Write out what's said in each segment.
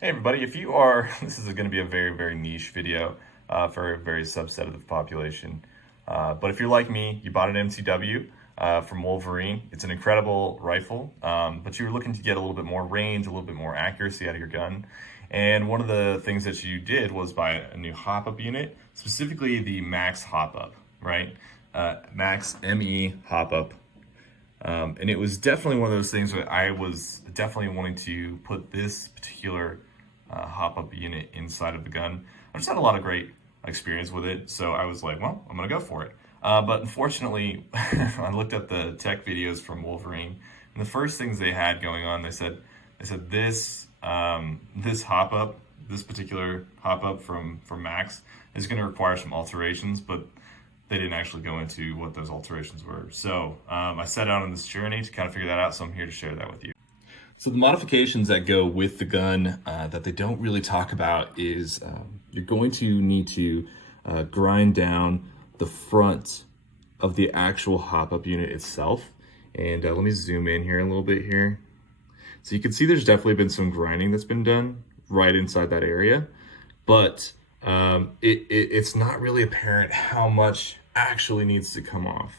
Hey everybody, if you are, this is going to be a very niche video for a very subset of the population. But if you're like me, you bought an MTW from Wolverine. It's an incredible rifle, but you were looking to get a little bit more range, a little bit more accuracy out of your gun. And one of the things that you did was buy a new hop-up unit, specifically the Maxx Hop-Up, right? Maxx ME Hop-Up. And it was definitely one of those things where I was definitely wanting to put this particular hop-up unit inside of the gun. I just had a lot of great experience with it, so I was like, well, I'm gonna go for it. But unfortunately, I looked at the tech videos from Wolverine, and the first things they had going on, they said this hop-up, this particular hop-up from Maxx is going to require some alterations, but they didn't actually go into what those alterations were. So I set out on this journey to kind of figure that out, so I'm here to share that with you. So the modifications that go with the gun that they don't really talk about is you're going to need to grind down the front of the actual hop-up unit itself. And let me zoom in here a little bit here. So you can see there's definitely been some grinding that's been done right inside that area, but it's not really apparent how much actually needs to come off.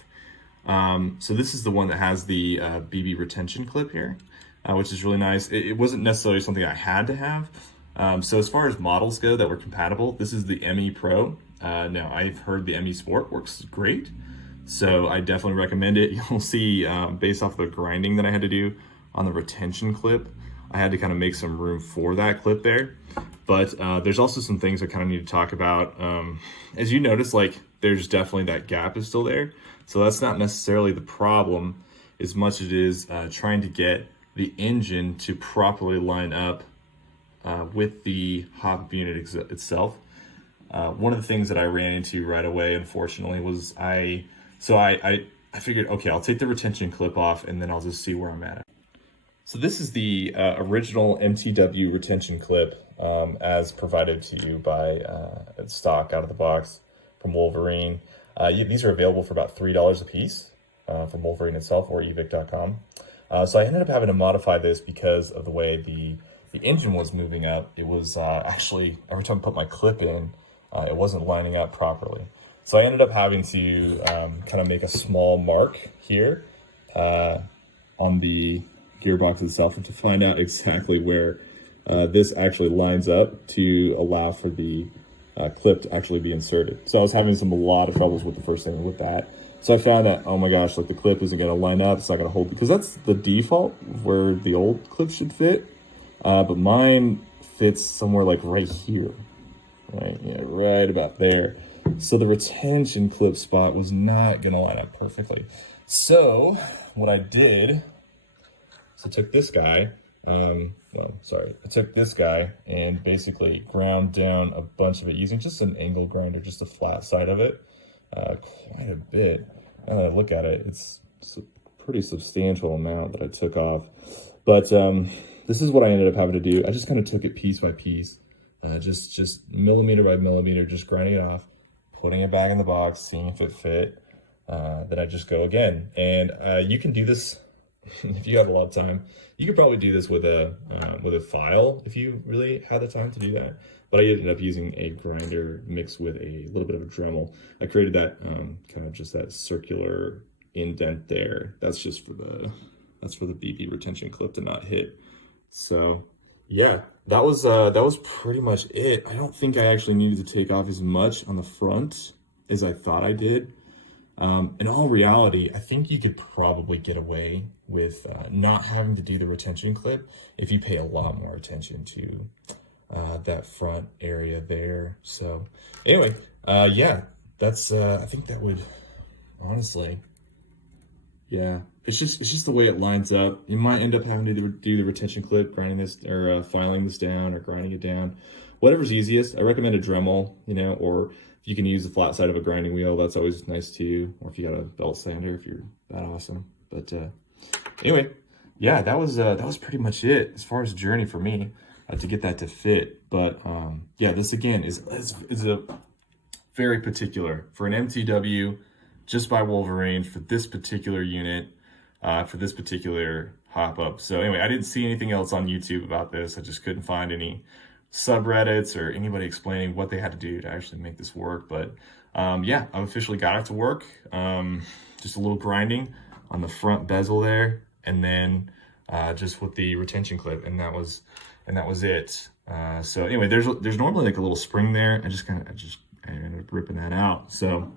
So this is the one that has the BB retention clip here, which is really nice. It wasn't necessarily something I had to have. So as far as models go that were compatible, this is the ME Pro. Now I've heard the ME Sport works great, so I definitely recommend it. You'll see based off the grinding that I had to do on the retention clip, I had to kind of make some room for that clip there. But there's also some things I kind of need to talk about. As you notice, like there's definitely that gap is still there. So that's not necessarily the problem as much as it is trying to get the engine to properly line up with the hop unit itself. One of the things that I ran into right away, unfortunately, was I figured, okay, I'll take the retention clip off and then I'll just see where I'm at. So this is the original MTW retention clip as provided to you by stock out of the box from Wolverine. These are available for about $3 a piece from Wolverine itself or evic.com. So I ended up having to modify this because of the way the engine was moving up. It was actually, every time I put my clip in, it wasn't lining up properly. So I ended up having to kind of make a small mark here on the gearbox itself and to find out exactly where this actually lines up to allow for the clip to actually be inserted. So I was having a lot of troubles with the first thing with that. So I found that, oh my gosh, like the clip isn't going to line up, it's not going to hold, because that's the default where the old clip should fit, but mine fits somewhere like right here, right? Yeah, right about there. So the retention clip spot was not going to line up perfectly. So what I did, I took this guy, I took this guy and basically ground down a bunch of it using just an angle grinder, just the flat side of it, quite a bit. Now that I look at it, it's a pretty substantial amount that I took off. But this is what I ended up having to do. I just kind of took it piece by piece, just millimeter by millimeter, just grinding it off, putting it back in the box, seeing if it fit. Then I just go again. And you can do this if you have a lot of time. You could probably do this with a file if you really had the time to do that. But I ended up using a grinder mixed with a little bit of a Dremel. I created that kind of just that circular indent there. That's just for the BB retention clip to not hit. So yeah, that was pretty much it. I don't think I actually needed to take off as much on the front as I thought I did. In all reality, I think you could probably get away with not having to do the retention clip if you pay a lot more attention to that front area there. So anyway, yeah, that's I think that would honestly, yeah, it's just the way it lines up. You might end up having to do the retention clip, grinding this or filing this down or grinding it down, whatever's easiest. I recommend a Dremel, or if you can use the flat side of a grinding wheel, that's always nice too. Or if you got a belt sander, if you're that awesome. But anyway, yeah, that was pretty much it as far as the journey for me to get that to fit. But yeah, this again is a very particular for an MTW, just by Wolverine for this particular unit, for this particular Hop-Up. So anyway, I didn't see anything else on YouTube about this. I just couldn't find any subreddits or anybody explaining what they had to do to actually make this work. But yeah, I've officially got it to work. Just a little grinding on the front bezel there, and then just with the retention clip, and that was it. So anyway, there's normally like a little spring there. I ended up ripping that out. So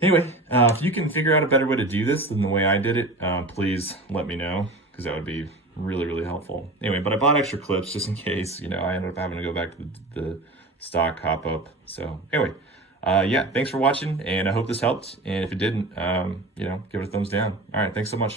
anyway, if you can figure out a better way to do this than the way I did it, please let me know, because that would be really, really helpful. Anyway, but I bought extra clips just in case, you know, I ended up having to go back to the stock Hop-Up. So anyway, yeah, thanks for watching, and I hope this helped. And if it didn't, you know, give it a thumbs down. All right, thanks so much.